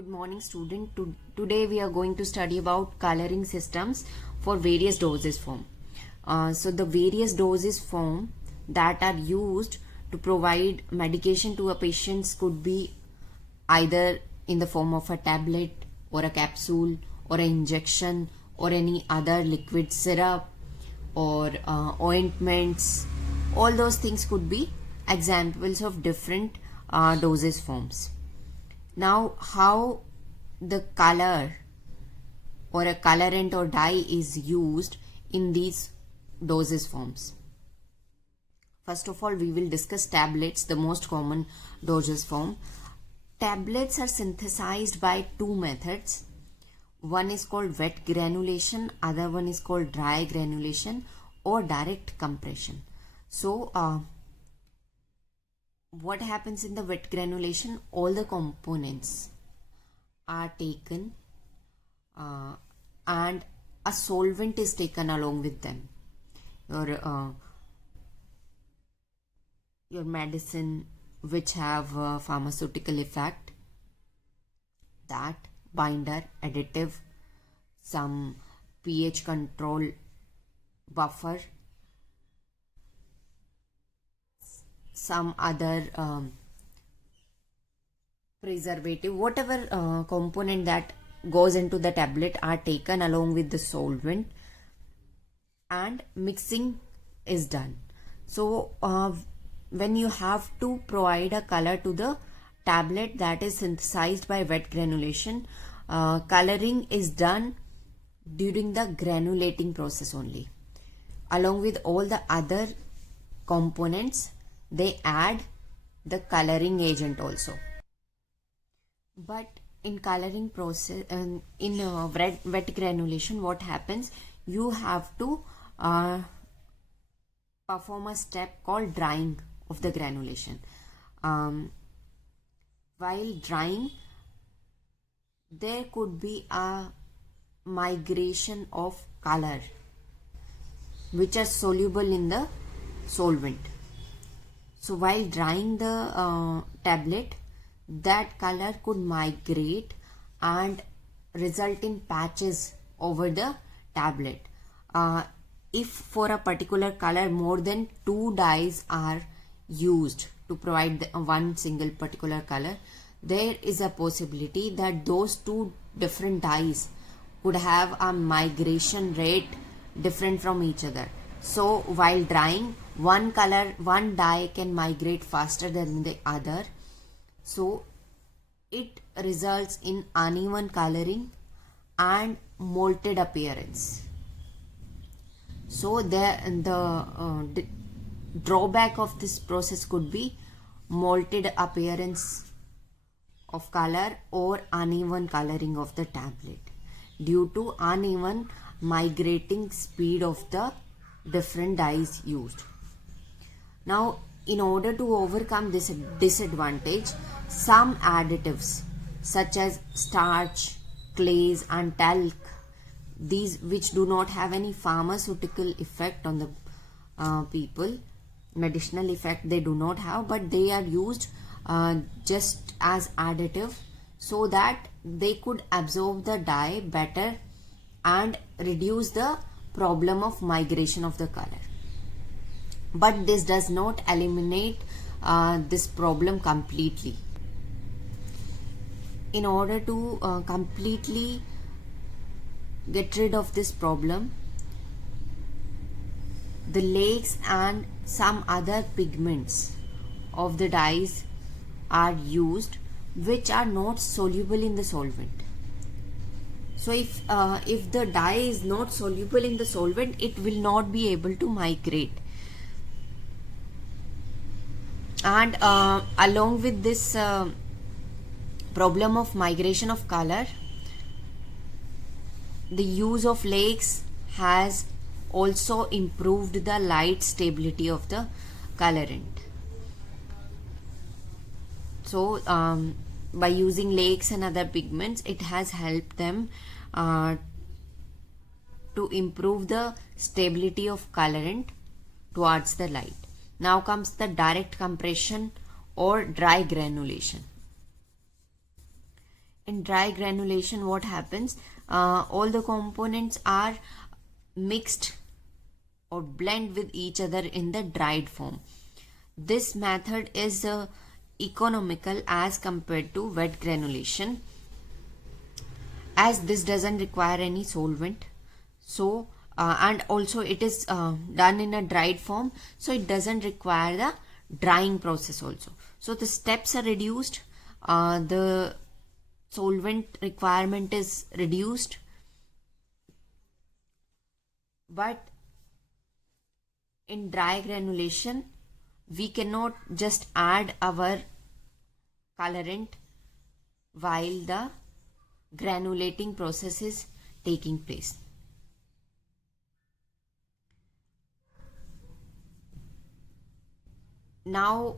Good morning student. Today we are going to study about coloring systems for various dosage form. So the various dosage form that are used to provide medication to a patient could be either in the form of a tablet or a capsule or an injection or any other liquid syrup or ointments. All those things could be examples of different dosage forms. Now, how the color or a colorant or dye is used in these dosage forms. First of all, we will discuss tablets, the most common dosage form. Tablets are synthesized by two methods. One is called wet granulation, other one is called dry granulation or direct compression. So, what happens in the wet granulation? All the components are taken and a solvent is taken along with them. Your medicine which have pharmaceutical effect, that binder, additive, some pH control buffer, some other preservative, whatever component that goes into the tablet are taken along with the solvent and mixing is done. So when you have to provide a color to the tablet that is synthesized by wet granulation, coloring is done during the granulating process only. Along with all the other components, they add the coloring agent also. But in coloring process, in wet granulation, what happens? You have to perform a step called drying of the granulation. While drying, there could be a migration of color which are soluble in the solvent. So while drying the tablet, that color could migrate and result in patches over the tablet. If for a particular color more than two dyes are used to provide one single particular color, there is a possibility that those two different dyes could have a migration rate different from each other. So while drying, one dye can migrate faster than the other. So it results in uneven coloring and molted appearance. So the drawback of this process could be molted appearance of color or uneven coloring of the tablet due to uneven migrating speed of the different dyes used. Now, in order to overcome this disadvantage, some additives such as starch, clays and talc, these which do not have any pharmaceutical effect on the people, medicinal effect they do not have, but they are used just as additive so that they could absorb the dye better and reduce the problem of migration of the color. But this does not eliminate this problem completely. In order to completely get rid of this problem, the lakes and some other pigments of the dyes are used which are not soluble in the solvent. So if the dye is not soluble in the solvent, it will not be able to migrate. And along with this problem of migration of color, the use of lakes has also improved the light stability of the colorant. So by using lakes and other pigments, it has helped them to improve the stability of colorant towards the light. Now comes the direct compression or dry granulation. in dry granulation, what happens? All the components are mixed or blend with each other in the dried form. This method is economical as compared to wet granulation, as this doesn't require any solvent. So and also it is done in a dried form, so it doesn't require the drying process also. So the steps are reduced, the solvent requirement is reduced, but in dry granulation we cannot just add our colorant while the granulating process is taking place. Now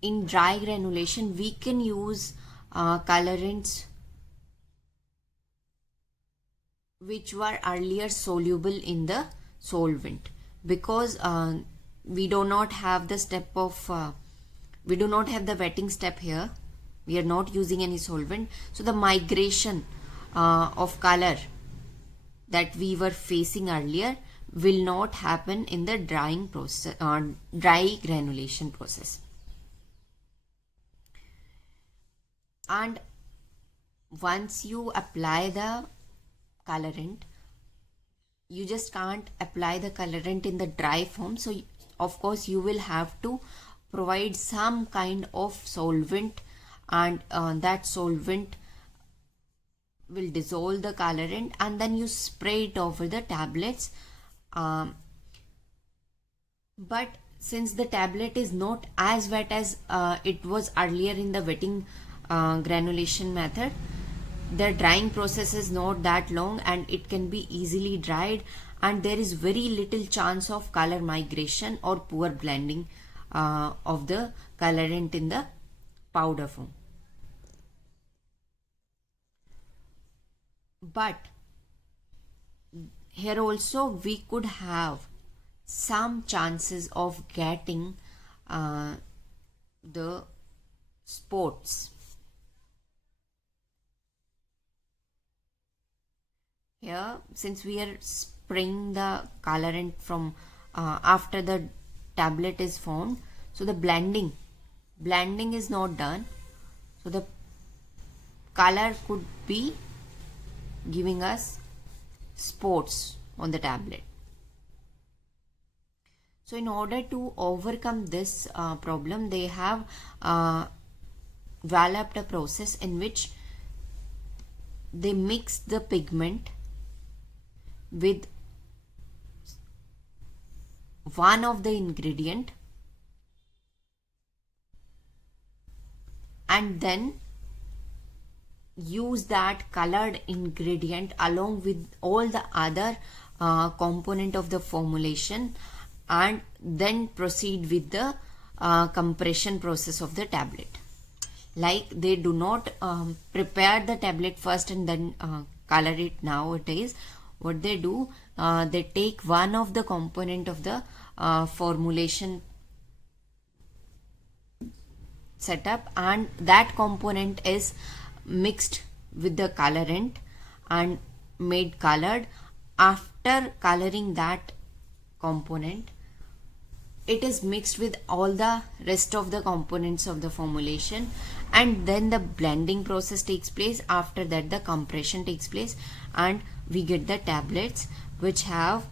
in dry granulation we can use colorants which were earlier soluble in the solvent, because we do not have the step of we do not have the wetting step here, we are not using any solvent, so the migration of color that we were facing earlier will not happen in the drying process, dry granulation process. And once you apply the colorant, you just can't apply the colorant in the dry form, so of course you will have to provide some kind of solvent, and that solvent will dissolve the colorant, and then you spray it over the tablets. But since the tablet is not as wet as it was earlier in the wetting granulation method, the drying process is not that long and it can be easily dried, and there is very little chance of color migration or poor blending of the colorant in the powder form. But here also we could have some chances of getting the spots. Here, since we are spraying the colorant from after the tablet is formed, so the blending is not done, so the color could be giving us spots on the tablet. So in order to overcome this problem, they have developed a process in which they mix the pigment with one of the ingredient and then use that colored ingredient along with all the other component of the formulation, and then proceed with the compression process of the tablet. Like they do not prepare the tablet first and then color it nowadays. What they do, they take one of the component of the formulation setup, and that component is mixed with the colorant and made colored. After coloring that component, it is mixed with all the rest of the components of the formulation, and then the blending process takes place. After that the compression takes place, and we get the tablets which have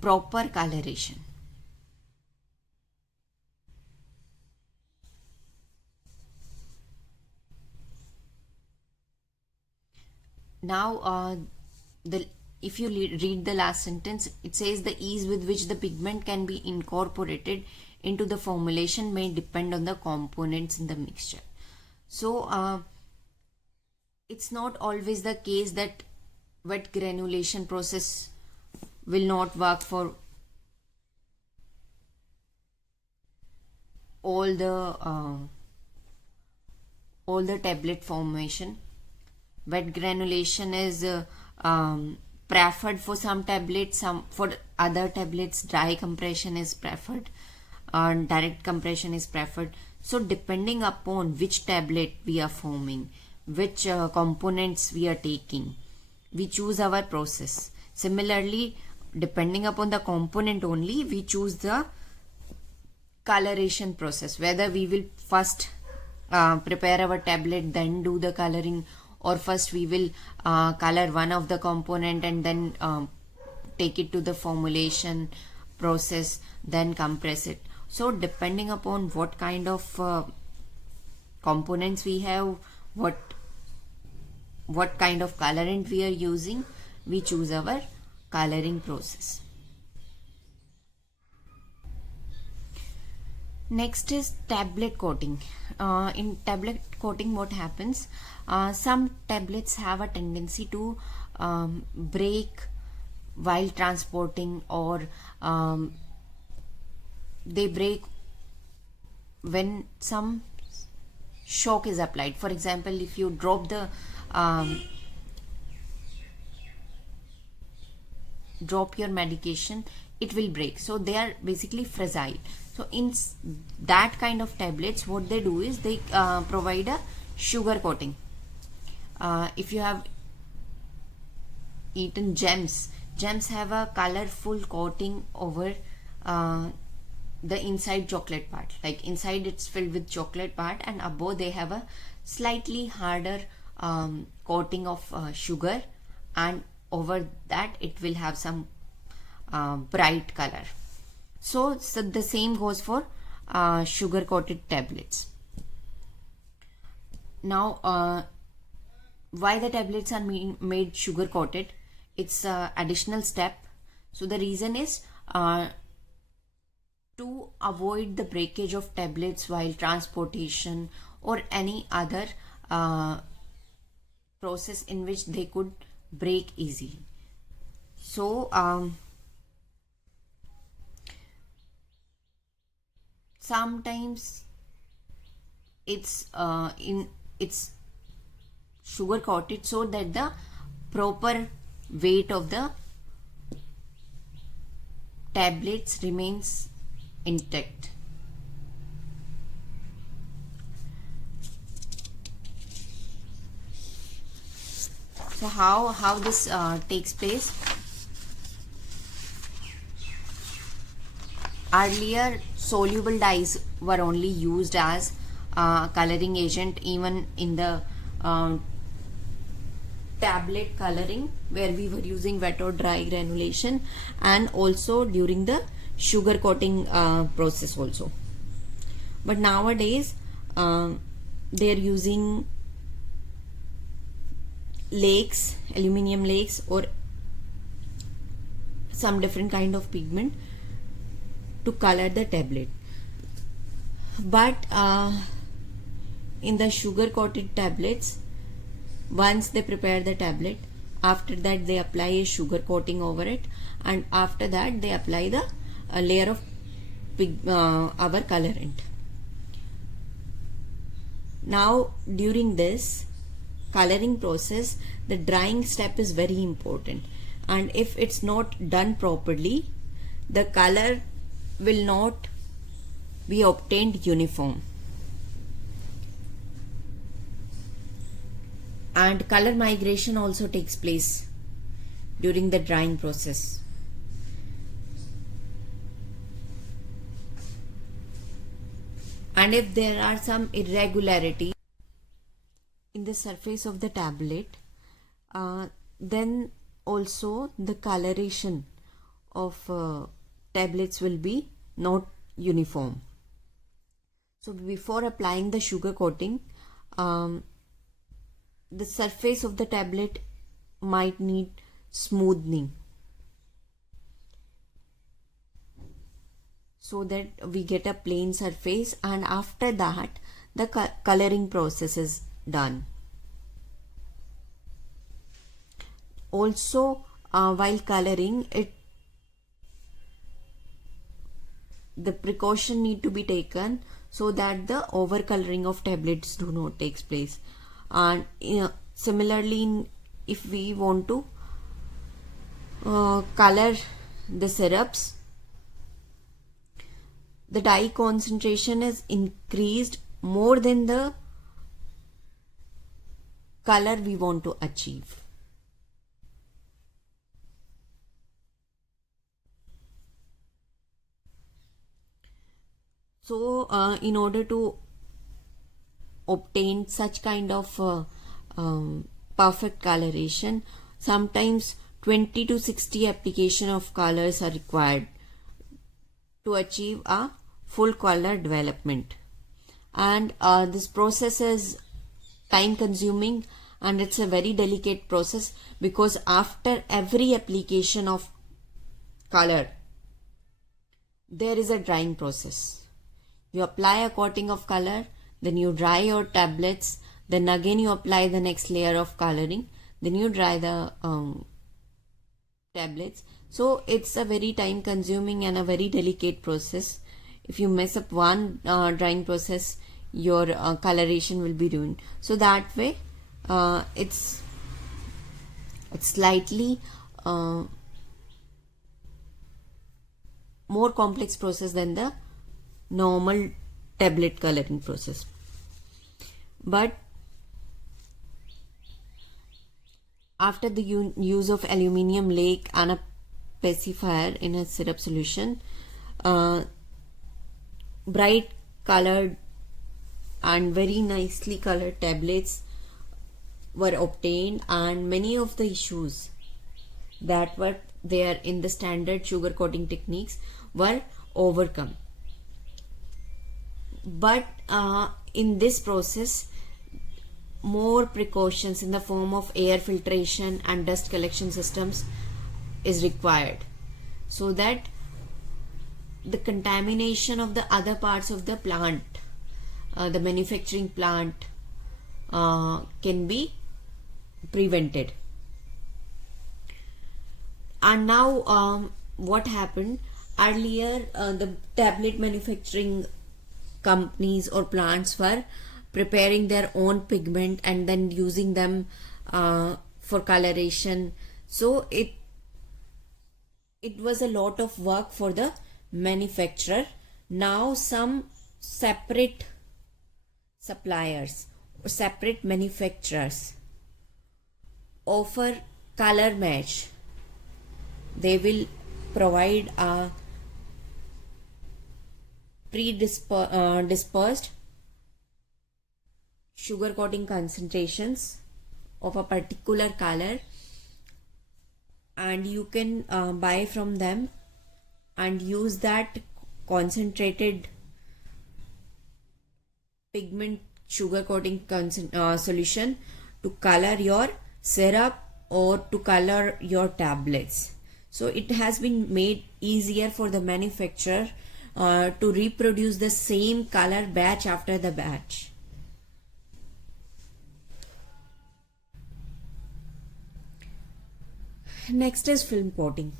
proper coloration. Now if you read the last sentence, it says the ease with which the pigment can be incorporated into the formulation may depend on the components in the mixture. So it's not always the case that wet granulation process will not work for all the tablet formation. Wet granulation is preferred for some tablets, some for other tablets dry compression is preferred. direct compression is preferred. So depending upon which tablet we are forming, which components we are taking, we choose our process. Similarly, depending upon the component only, we choose the coloration process, whether we will first prepare our tablet then do the coloring, or first we will color one of the component and then take it to the formulation process, then compress it. So depending upon what kind of components we have, what kind of colorant we are using, we choose our coloring process. Next is tablet coating. In tablet coating, what happens? Some tablets have a tendency to break while transporting, or they break when some shock is applied. For example, if you drop the drop your medication, it will break. So they are basically fragile. So in that kind of tablets, what they do is they provide a sugar coating. If you have eaten gems have a colorful coating over the inside chocolate part. Like inside it's filled with chocolate part, and above they have a slightly harder coating of sugar, and over that it will have some bright color. So the same goes for sugar coated tablets. Now why the tablets are made sugar coated? It's a additional step. So the reason is to avoid the breakage of tablets while transportation or any other process in which they could break easily. So sometimes it's sugar coated so that the proper weight of the tablets remains intact. So how this takes place? Earlier, soluble dyes were only used as coloring agent, even in the tablet coloring, where we were using wet or dry granulation, and also during the sugar coating process also. But nowadays they are using lakes, aluminium lakes, or some different kind of pigment to color the tablet. But in the sugar coated tablets, once they prepare the tablet, after that they apply a sugar coating over it, and after that they apply the layer of our colorant. Now during this coloring process, the drying step is very important, and if it's not done properly, the color will not be obtained uniform, and color migration also takes place during the drying process. And if there are some irregularity in the surface of the tablet, then also the coloration of tablets will be not uniform. So before applying the sugar coating, the surface of the tablet might need smoothing, so that we get a plain surface, and after that the coloring process is done. Also while coloring it, the precaution need to be taken so that the over coloring of tablets do not take place. And similarly, if we want to color the syrups, the dye concentration is increased more than the color we want to achieve. So in order to obtain such kind of perfect coloration, sometimes 20 to 60 application of colors are required to achieve a full color development. And this process is time consuming, and it's a very delicate process, because after every application of color there is a drying process. You apply a coating of color, then you dry your tablets, then again you apply the next layer of coloring, then you dry the tablets. So it's a very time consuming and a very delicate process. If you mess up one drying process, your coloration will be ruined. So that way it's slightly more complex process than the normal tablet coloring process. But after the use of aluminium lake and a pacifier in a syrup solution, bright colored and very nicely colored tablets were obtained, and many of the issues that were there in the standard sugar coating techniques were overcome. But in this process, more precautions in the form of air filtration and dust collection systems is required, so that the contamination of the other parts of the plant, the manufacturing plant, can be prevented. And now what happened earlier, the tablet manufacturing companies or plants were preparing their own pigment and then using them for coloration. So it was a lot of work for the manufacturer. Now some separate suppliers or separate manufacturers offer color match. They will provide a dispersed sugar coating concentrations of a particular color, and you can buy from them and use that concentrated pigment sugar coating solution to color your syrup or to color your tablets. So it has been made easier for the manufacturer to reproduce the same color batch after the batch. Next is film coating.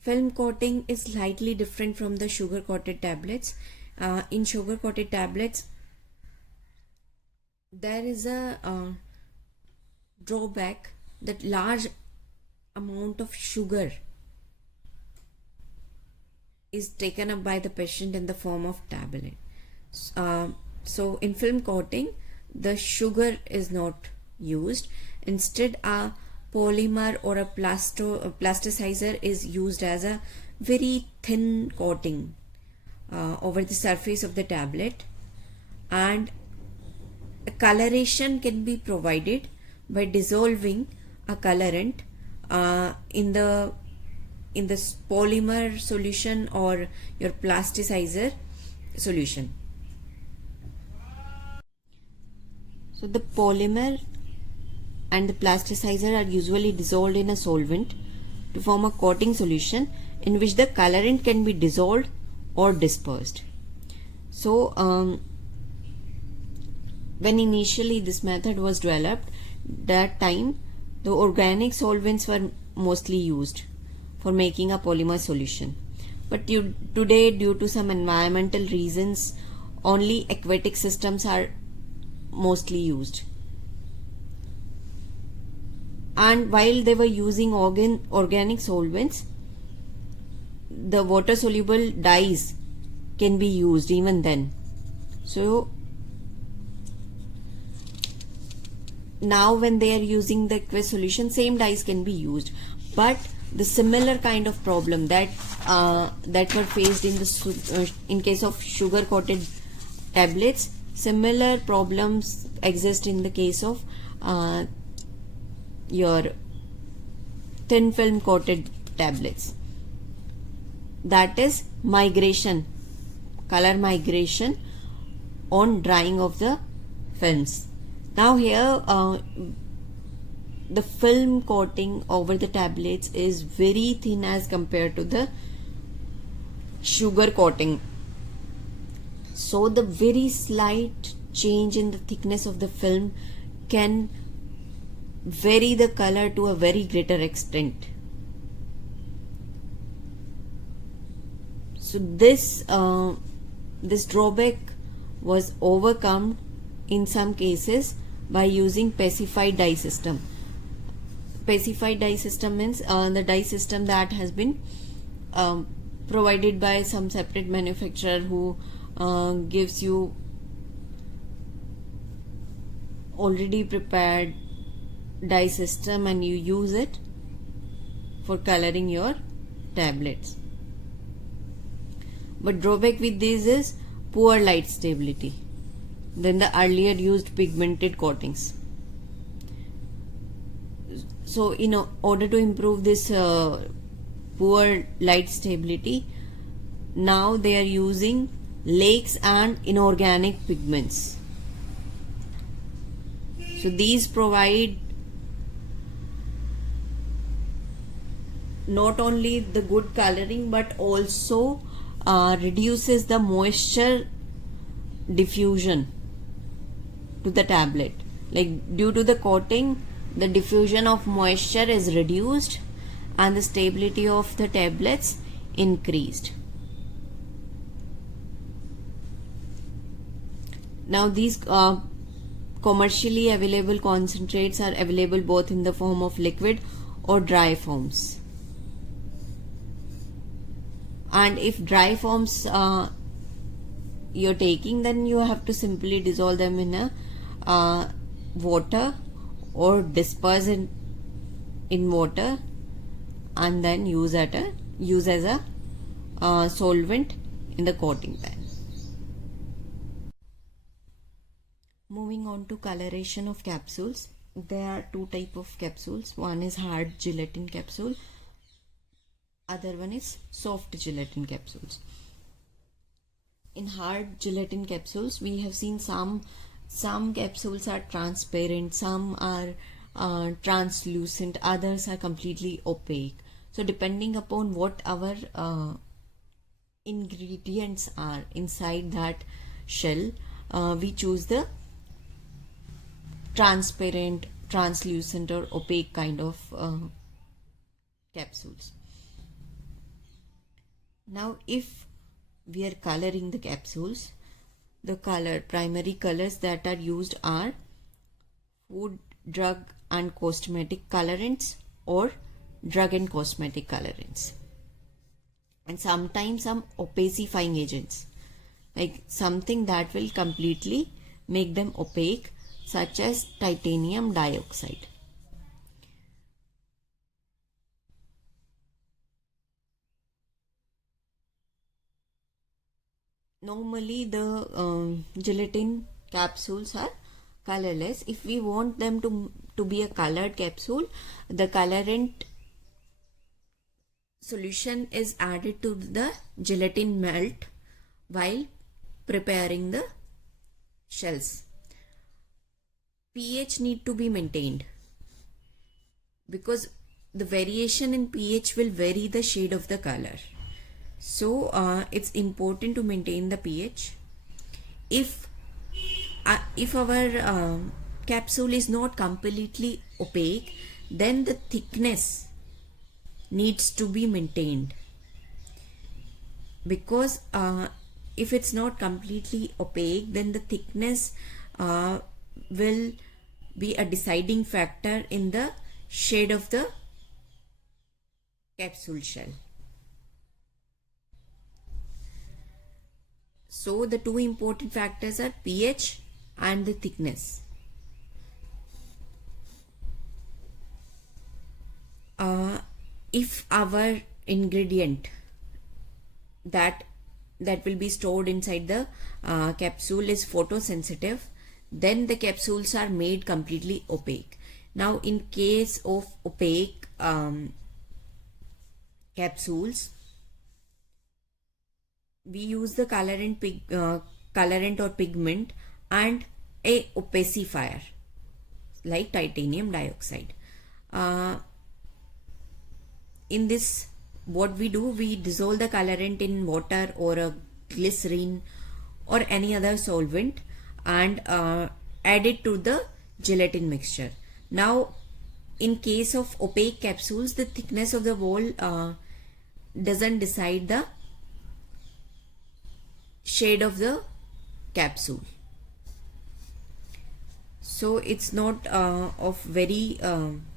Film coating is slightly different from the sugar coated tablets. In sugar coated tablets, there is a drawback that large amount of sugar is taken up by the patient in the form of tablet. So in film coating, the sugar is not used. Instead, a polymer or a plasticizer is used as a very thin coating over the surface of the tablet, and a coloration can be provided by dissolving a colorant in the polymer solution or your plasticizer solution. So the polymer and the plasticizer are usually dissolved in a solvent to form a coating solution in which the colorant can be dissolved or dispersed. So when initially this method was developed, that time the organic solvents were mostly used for making a polymer solution. But today, due to some environmental reasons, only aquatic systems are mostly used. And while they were using organic solvents, the water soluble dyes can be used even then. So now when they are using the aqueous solution, same dyes can be used, but the similar kind of problem that were faced in the in case of sugar coated tablets, similar problems exist in the case of your thin film coated tablets. That is migration, color migration on drying of the films. Now here the film coating over the tablets is very thin as compared to the sugar coating. So the very slight change in the thickness of the film can vary the color to a very greater extent. So this drawback was overcome in some cases by using pacified dye system. Pacified dye system means the dye system that has been provided by some separate manufacturer who gives you already prepared dye system and you use it for coloring your tablets. But drawback with this is poor light stability than the earlier used pigmented coatings. So in order to improve this poor light stability, now they are using lakes and inorganic pigments. So these provide not only the good coloring but also reduces the moisture diffusion to the tablet. Like due to the coating, the diffusion of moisture is reduced and the stability of the tablets increased. Now these commercially available concentrates are available both in the form of liquid or dry forms. And if dry forms you're taking, then you have to simply dissolve them in a water or disperse in water and then use as a solvent in the coating pan. Moving on to coloration of capsules, there are two types of capsules. One is hard gelatin capsule, other one is soft gelatin capsules. In hard gelatin capsules, we have seen some capsules are transparent, some are translucent, others are completely opaque. So depending upon what our ingredients are inside that shell, we choose the transparent, translucent or opaque kind of capsules. Now if we are coloring the capsules, the primary colors that are used are food, drug and cosmetic colorants or drug and cosmetic colorants, and sometimes some opacifying agents, like something that will completely make them opaque, such as titanium dioxide. Normally the gelatin capsules are colorless. If we want them to be a colored capsule, the colorant solution is added to the gelatin melt while preparing the shells. pH need to be maintained because the variation in pH will vary the shade of the color. So it's important to maintain the pH. If our capsule is not completely opaque, then the thickness needs to be maintained, because if it's not completely opaque, then the thickness will be a deciding factor in the shade of the capsule shell. So the two important factors are pH and the thickness. If our ingredient that will be stored inside the capsule is photosensitive, then the capsules are made completely opaque. Now in case of opaque capsules, we use the colorant or pigment and a opacifier like titanium dioxide. In this, what we do, we dissolve the colorant in water or a glycerin or any other solvent and add it to the gelatin mixture. Now in case of opaque capsules, the thickness of the wall doesn't decide the shade of the capsule. So it's not of very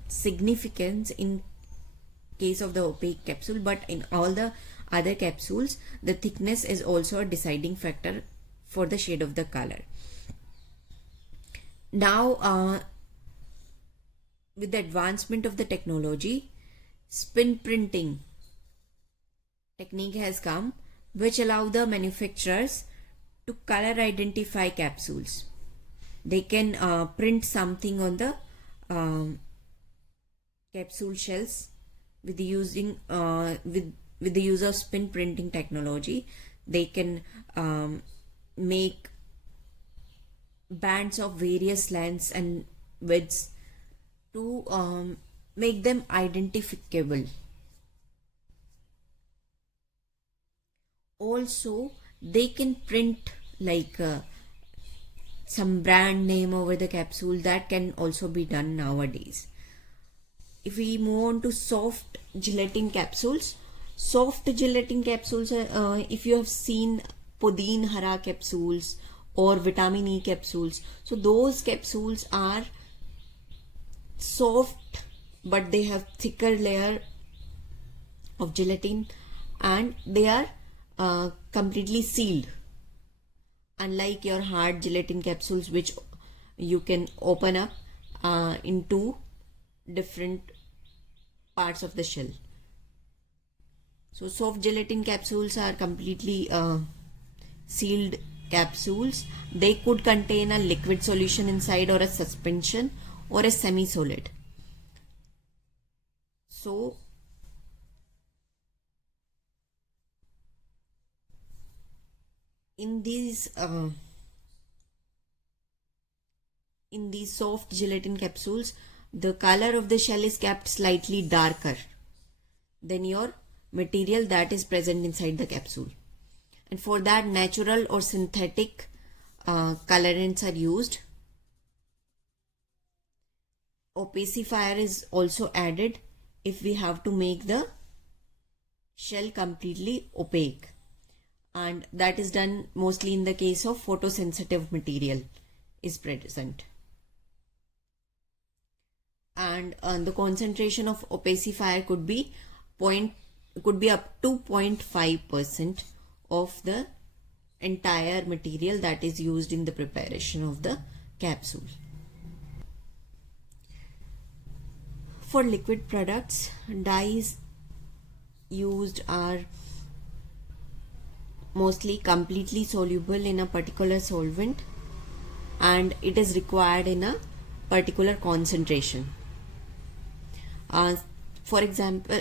significance in case of the opaque capsule, but in all the other capsules, the thickness is also a deciding factor for the shade of the color. Now with the advancement of the technology, spin printing technique has come, which allow the manufacturers to color identify capsules. They can print something on the capsule shells with the using with the use of spin printing technology. They can make bands of various lengths and widths to make them identifiable. Also, they can print like some brand name over the capsule. That can also be done nowadays. If we move on to soft gelatin capsules, if you have seen Podeen Hara capsules or vitamin E capsules, so those capsules are soft but they have thicker layer of gelatin and they are completely sealed, unlike your hard gelatin capsules which you can open up into different parts of the shell. So soft gelatin capsules are completely sealed capsules. They could contain a liquid solution inside or a suspension or a semi-solid. So in these soft gelatin capsules, the color of the shell is kept slightly darker than your material that is present inside the capsule, and for that natural or synthetic colorants are used. Opacifier is also added if we have to make the shell completely opaque, and that is done mostly in the case of photosensitive material is present. And the concentration of opacifier could be up to 0.5% of the entire material that is used in the preparation of the capsule. For liquid products, dyes used are mostly completely soluble in a particular solvent and it is required in a particular concentration. For example,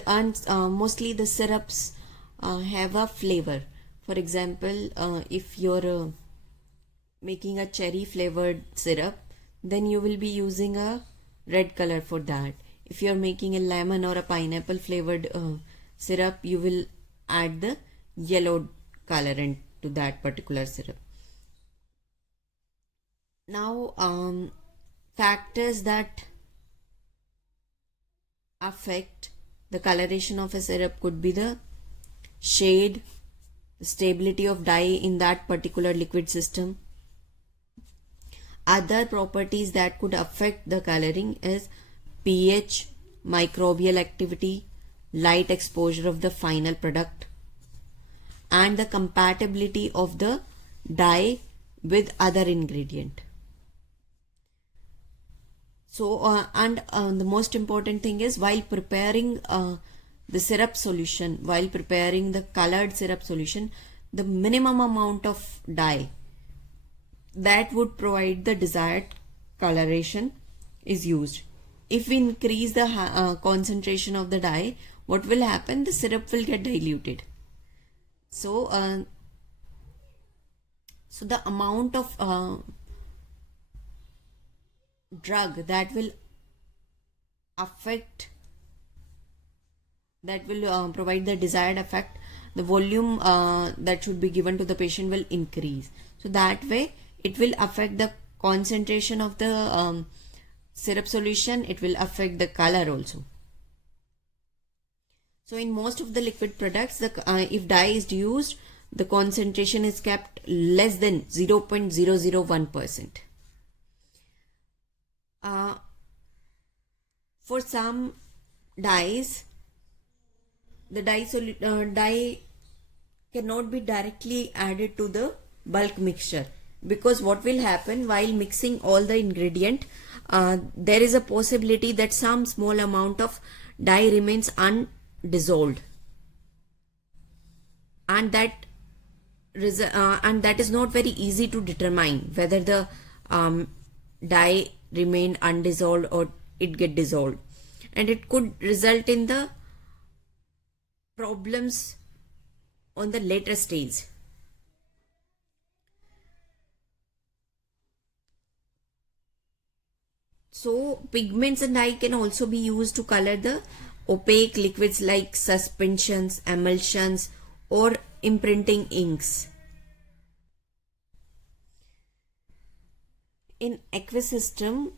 mostly the syrups have a flavor. For example, if you're making a cherry flavored syrup, then you will be using a red color for that. If you're making a lemon or a pineapple flavored syrup, you will add the yellow colorant to that particular syrup. Now, factors that affect the coloration of a syrup could be the shade, the stability of dye in that particular liquid system. Other properties that could affect the coloring is pH, microbial activity, light exposure of the final product, and the compatibility of the dye with other ingredient. So the most important thing is, while preparing the syrup solution, while preparing the colored syrup solution, the minimum amount of dye that would provide the desired coloration is used. If we increase the concentration of the dye, what will happen? The syrup will get diluted. So the amount of drug that will affect, that will provide the desired effect, the volume that should be given to the patient will increase. So that way it will affect the concentration of the syrup solution, it will affect the color also. So in most of the liquid products, if dye is used, the concentration is kept less than 0.001%. For some dyes, the dye cannot be directly added to the bulk mixture, because what will happen while mixing all the ingredient, there is a possibility that some small amount of dye remains undissolved, and that is not very easy to determine whether the dye remained undissolved or it get dissolved, and it could result in the problems on the later stage. So pigments and dye can also be used to color the opaque liquids like suspensions, emulsions, or imprinting inks. In aqueous system,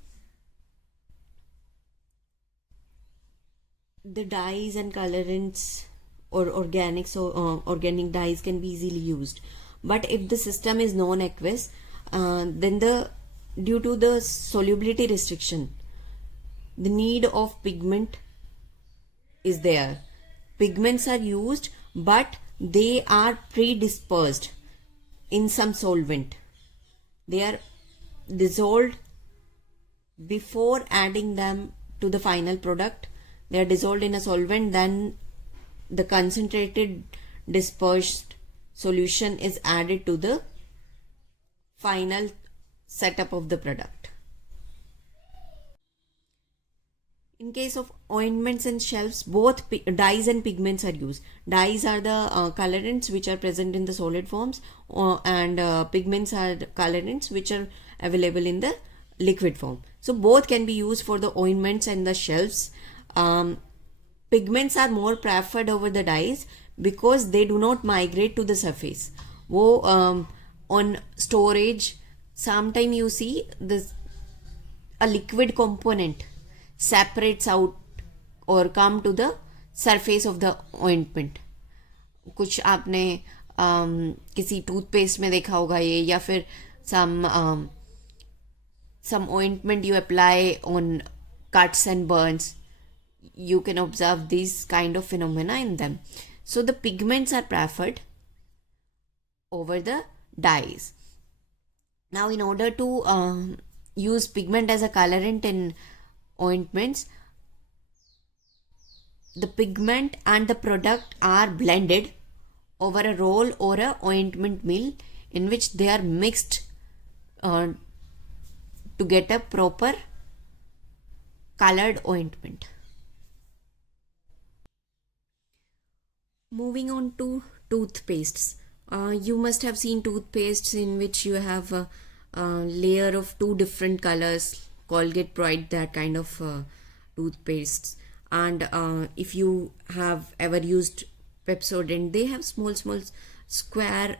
the dyes and colorants or organic dyes can be easily used. But if the system is non-aqueous, then due to the solubility restriction, the need of pigment is there. Pigments are used, but they are predispersed in some solvent. They are dissolved before adding them to the final product. They are dissolved in a solvent, then the concentrated dispersed solution is added to the final setup of the product. In case of ointments and shelves, both dyes and pigments are used. Dyes are the colorants which are present in the solid forms, and pigments are the colorants which are available in the liquid form. So both can be used for the ointments and the shelves. Pigments are more preferred over the dyes because they do not migrate to the surface. On storage, sometime you see a liquid component separates out or come to the surface of the ointment. कुछ आपने किसी toothpaste में देखा होगा ये, या फिर some ointment you apply on cuts and burns, you can observe these kind of phenomena in them. So the pigments are preferred over the dyes. Now, in order to use pigment as a colorant in ointments, the pigment and the product are blended over a roll or a ointment mill, in which they are mixed to get a proper colored ointment. Moving on to toothpastes. You must have seen toothpastes in which you have a layer of two different colors, Colgate, Pride, that kind of toothpastes. And if you have ever used Pepsodent, they have small square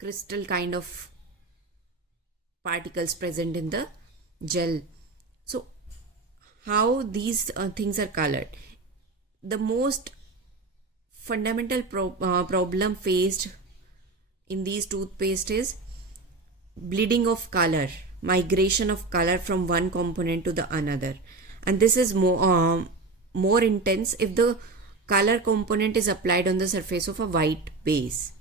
crystal kind of particles present in the gel. So how these things are colored? The most fundamental problem faced in these toothpaste is bleeding of color, migration of color from one component to the another, and this is more intense if the color component is applied on the surface of a white base.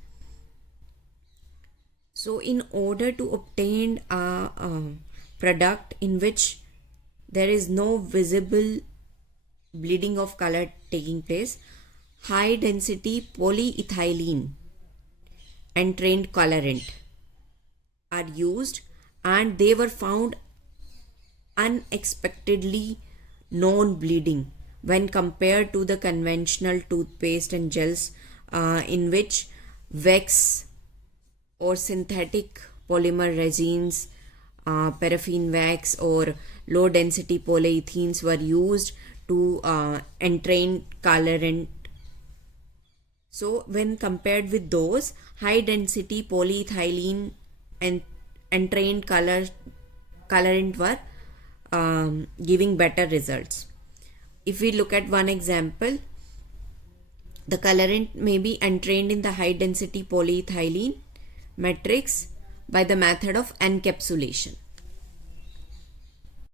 So, in order to obtain a product in which there is no visible bleeding of color taking place, high density polyethylene and trained colorant are used, and they were found unexpectedly non-bleeding when compared to the conventional toothpaste and gels in which wax or synthetic polymer resins, paraffin wax or low density polyethenes were used to entrain colorant. So when compared with those, high density polyethylene and entrained colorant were giving better results. If we look at one example, the colorant may be entrained in the high density polyethylene matrix by the method of encapsulation.